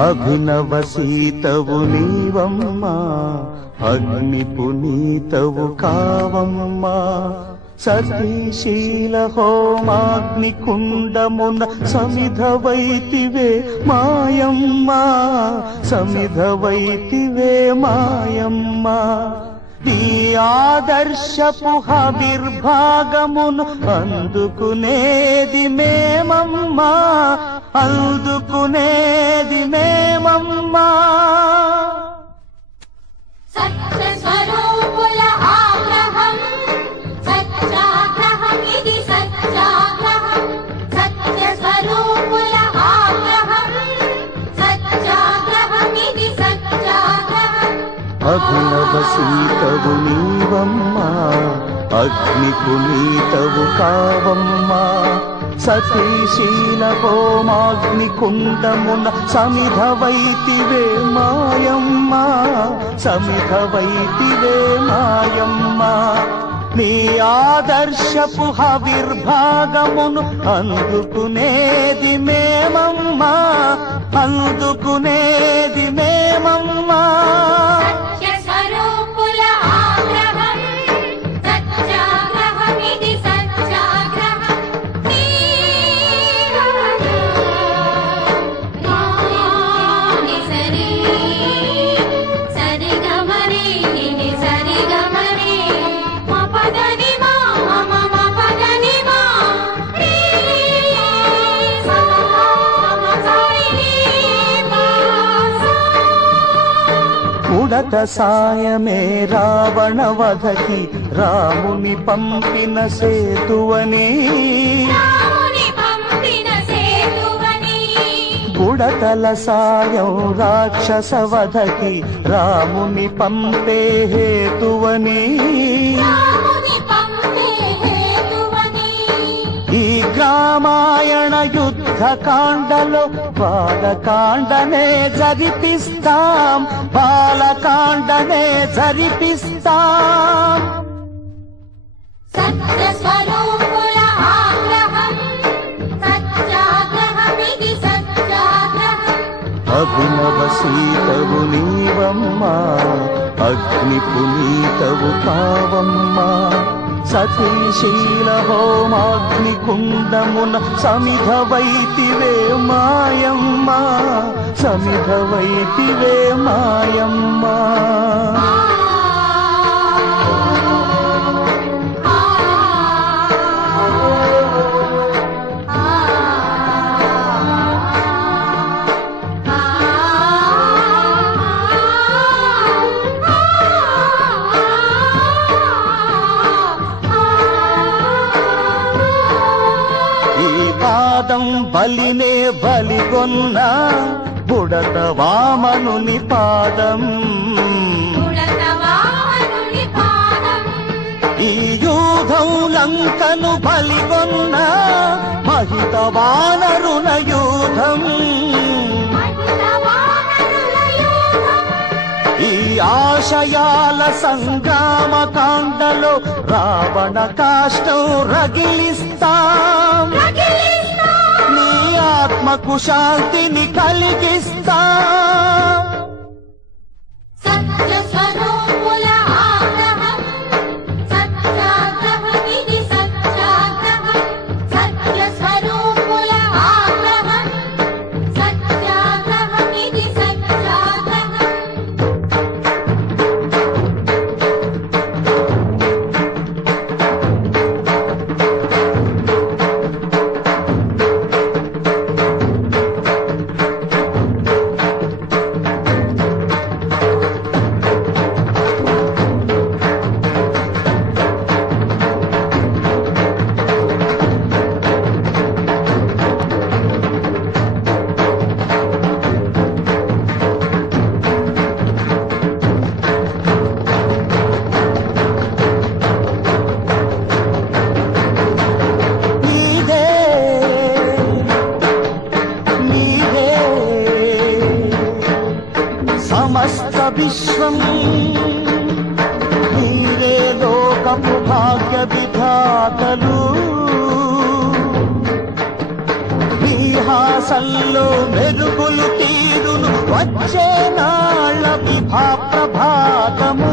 అభినవ సీతవు నీవమ్మా, అగ్ని పునీతవు కావమ్మా. సతీశీల హోమాగ్ని కుండమున సమిధవైతివే మాయమ్మా, సమిధవైతివే మాయమ్మా. నీ ఆదర్శపు హవిర్భాగమును అందుకునేది మేమమ్మా, అందుకునేది మేమమ్మా. అభినవ సీతవు నీవమ్మా, అగ్ని పునీతవు కావమ్మా. సతీశీల హోమాగ్ని కుండమున సమిధవైతివే మాయమ్మా, సమిధవైతివే మాయమ్మా. నీ ఆదర్శపు హవిర్భాగమును అందుకునేది మేమమ్మా, అందుకునేది మేమమ్మా. ఉడత సాయమే రావణ వధకి రాముని పంపిన సేతువని, ఉడతల సాయం రాక్షస వధకి రాముని పంపే హేతువని. ఈ రామాయణ యుద్ధకాండలో బాలకాండనే జరిపిస్తాం, బాలకాండనే జరిపిస్తాం. సత్యస్వరూపుల ఆగ్రహం సత్యాగ్రహమిది సత్యాగ్రహం. అభినవ సీతవు నీవమ్మా, అగ్ని పునీతవు కావమ్మా. సతీశీల హోమాగ్ని కుండమున సమిధవైతివే మాయమ్మా, సమిధవైతివే మాయమ్మా. బలినే బలిగొన్న బుడత వామనుని పాదం, ఈ యూధం లంకను బలిగొన్న మహిత వానరుల యూధం. ఈ ఆశయాల సంగ్రామ కాండలో రావణ కాష్టం రగిలిస్తాం, నీ ఆత్మకు శాంతిని కలిగిస్తాం. సత్యస్వరూపుల ఆగ్రహం సత్యాగ్రహమిది సత్యాగ్రహం. సత్యస్వరూపుల ఆగ్రహం సత్యాగ్రహమిది సత్యాగ్రహం. సమస్త విశ్వం నీరే లోకపు భాగ్య విధాతలు. నీ భాసల్లో మెరుగులు తీరును వచ్చే నాళ్ళ విభా ప్రభాతము